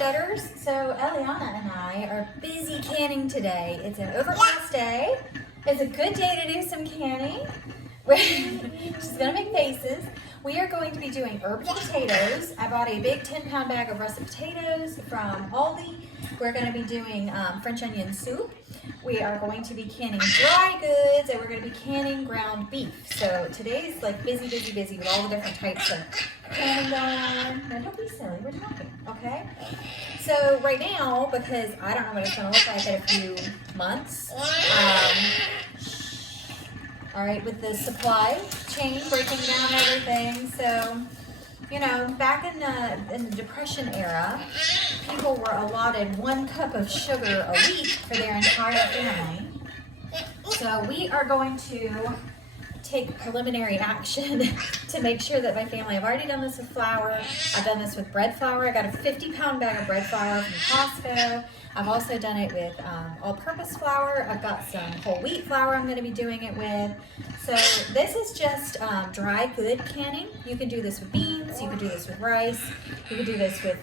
Homesteaders. So Eliana and I are busy canning today. It's an overcast day. It's a good day to do some canning. She's gonna make faces. We are going to be doing herbed potatoes. I bought a big 10-pound bag of russet potatoes from Aldi. We're gonna be doing French onion soup. We are going to be canning dry goods, and we're going to be canning ground beef. So today's like busy with all the different types of canning going on. Now don't be silly, we're talking, okay? So right now, because I don't know what it's going to look like in a few months, all right, with the supply chain breaking down everything, so you know, back in the Depression era, people were allotted 1 cup of sugar a week for their entire family. So we are going to take preliminary action to make sure that my family, I've already done this with flour, I've done this with bread flour. I got a 50-pound bag of bread flour from Costco. I've also done it with all-purpose flour. I've got some whole wheat flour I'm going to be doing it with. So this is just dry good canning. You can do this with beans, you can do this with rice, you can do this with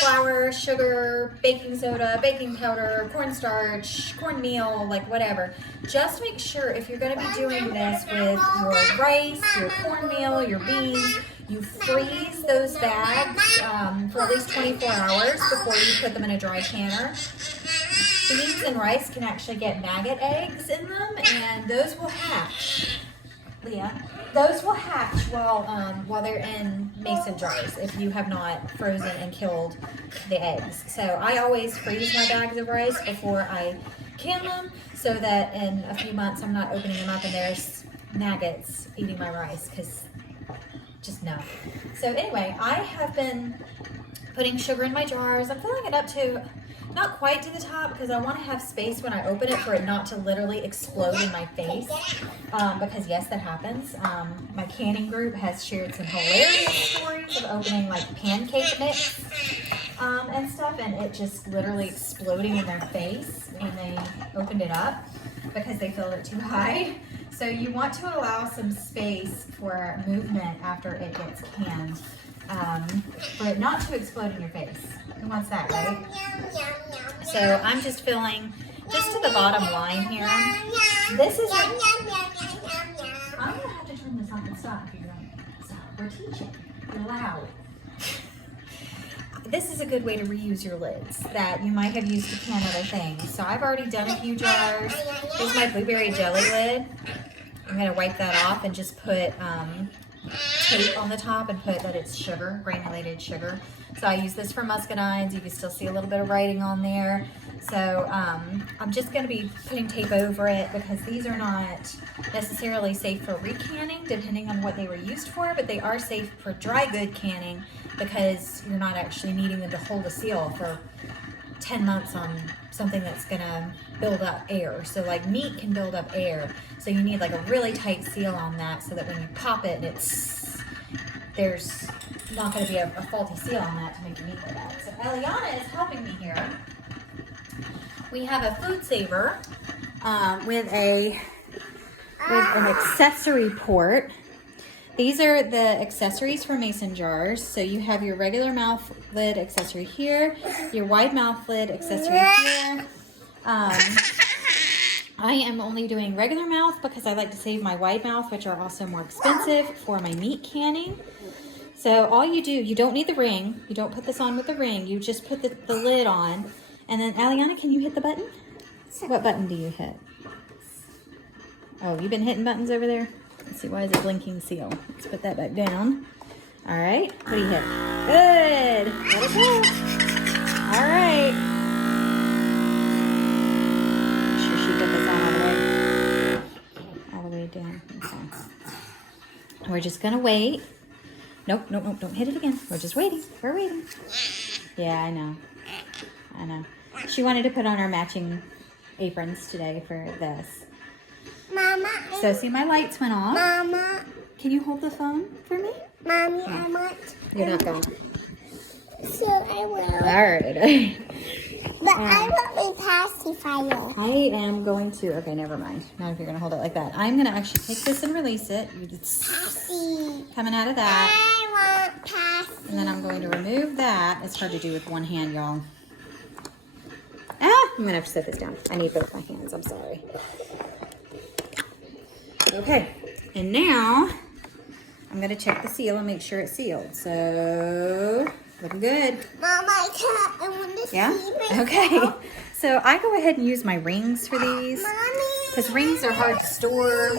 flour, sugar, baking soda, baking powder, cornstarch, cornmeal, like whatever. Just make sure if you're going to be doing this with your rice, your cornmeal, your beans, you freeze those bags for at least 24 hours before you put them in a dry canner. Beans and rice can actually get maggot eggs in them, and those will hatch. Leah, those will hatch while they're in mason jars if you have not frozen and killed the eggs. So I always freeze my bags of rice before I can them, so that in a few months I'm not opening them up and there's maggots eating my rice, because just no. So anyway, I have been putting sugar in my jars. I'm filling it up to not quite to the top because I want to have space when I open it for it not to literally explode in my face. Because yes, that happens. My canning group has shared some hilarious stories of opening like pancake mix and stuff, and it just literally exploding in their face when they opened it up because they filled it too high. So you want to allow some space for movement after it gets canned, for it not to explode in your face. Who wants that, right? So I'm just filling just to the bottom line here. This is I'm gonna have to turn this off and stop if you don't stop. We're teaching. You're loud. This is a good way to reuse your lids that you might have used to can other things. So I've already done a few jars. Here's my blueberry jelly lid. I'm going to wipe that off and just put tape on the top and put that it's sugar, granulated sugar. So I use this for muscadines. You can still see a little bit of writing on there. So I'm just going to be putting tape over it because these are not necessarily safe for recanning depending on what they were used for, but they are safe for dry good canning because you're not actually needing them to hold a seal for 10 months on something that's gonna build up air. So like meat can build up air. So you need like a really tight seal on that so that when you pop it, there's not gonna be a faulty seal on that to make your meat go bad. So Eliana is helping me here. We have a food saver with an accessory port. These are the accessories for mason jars. So you have your regular mouth lid accessory here, your wide mouth lid accessory here. I am only doing regular mouth because I like to save my wide mouth, which are also more expensive, for my meat canning. So all you do, you don't need the ring. You don't put this on with the ring. You just put the lid on. And then, Aliana, can you hit the button? What button do you hit? Oh, you've been hitting buttons over there? Let's see, why is it blinking seal? Let's put that back down. All right, what do you hit? Good, let it go. All right. Make sure she get this on all the way down. Okay. We're just gonna wait. Nope, don't hit it again. We're just waiting, we're waiting. Yeah, I know. She wanted to put on our matching aprons today for this. Mama. So see, my lights went off. Mama. Can you hold the phone for me? Mommy, I want. You're not going. So I will. All right. But I want my pacifier. I am going to. Okay, never mind. Not if you're going to hold it like that. I'm going to actually take this and release it. It's Passy. coming out of that. I want pacifier. And then I'm going to remove that. It's hard to do with one hand, y'all. I'm gonna have to set this down. I need both my hands, I'm sorry. Okay, and now I'm gonna check the seal and make sure it's sealed. So, looking good. Mom, I want to Yeah? see my Okay. So I go ahead and use my rings for these. Mommy. Because rings are hard to store.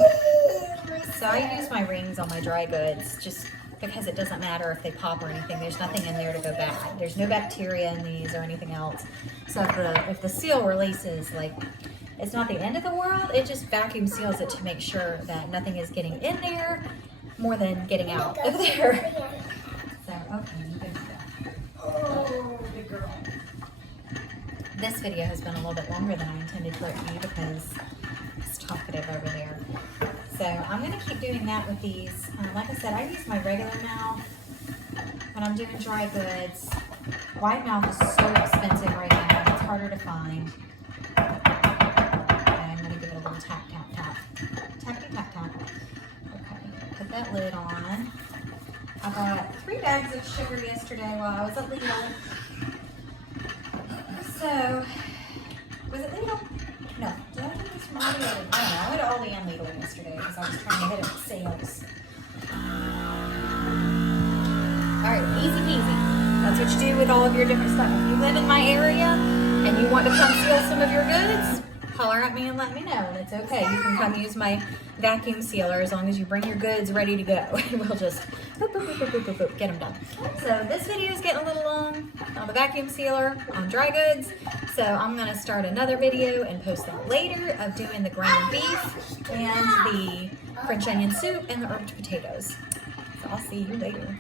So I use my rings on my dry goods just because it doesn't matter if they pop or anything. There's nothing in there to go bad. There's no bacteria in these or anything else. So if the seal releases, like, it's not the end of the world. It just vacuum seals it to make sure that nothing is getting in there more than getting out of there. So, okay, you good to go. Oh, good girl. This video has been a little bit longer than I intended for it to be because it's talkative over there. So I'm going to keep doing that with these. Like I said, I use my regular mouth when I'm doing dry goods. Wide mouth is so expensive right now. It's harder to find. Okay, I'm going to give it a little tap, tap, tap. Tappy, tap, tap. Okay, put that lid on. I bought 3 bags of sugar yesterday while I was at Lidl. So, was it Lidl? No. Did I get this from Aldi? I don't know. I went to Aldi and Lidl yesterday because I was trying to hit up sales. Alright, easy peasy. That's what you do with all of your different stuff. If you live in my area and you want to come steal some of your goods, holler at me and let me know. And it's okay. You can come use my vacuum sealer as long as you bring your goods ready to go. We'll just boop, boop, boop, boop, boop, boop, boop, get them done. So this video is getting a little long on the vacuum sealer on dry goods. So I'm going to start another video and post that later of doing the ground beef and the French onion soup and the herbed potatoes. So I'll see you later.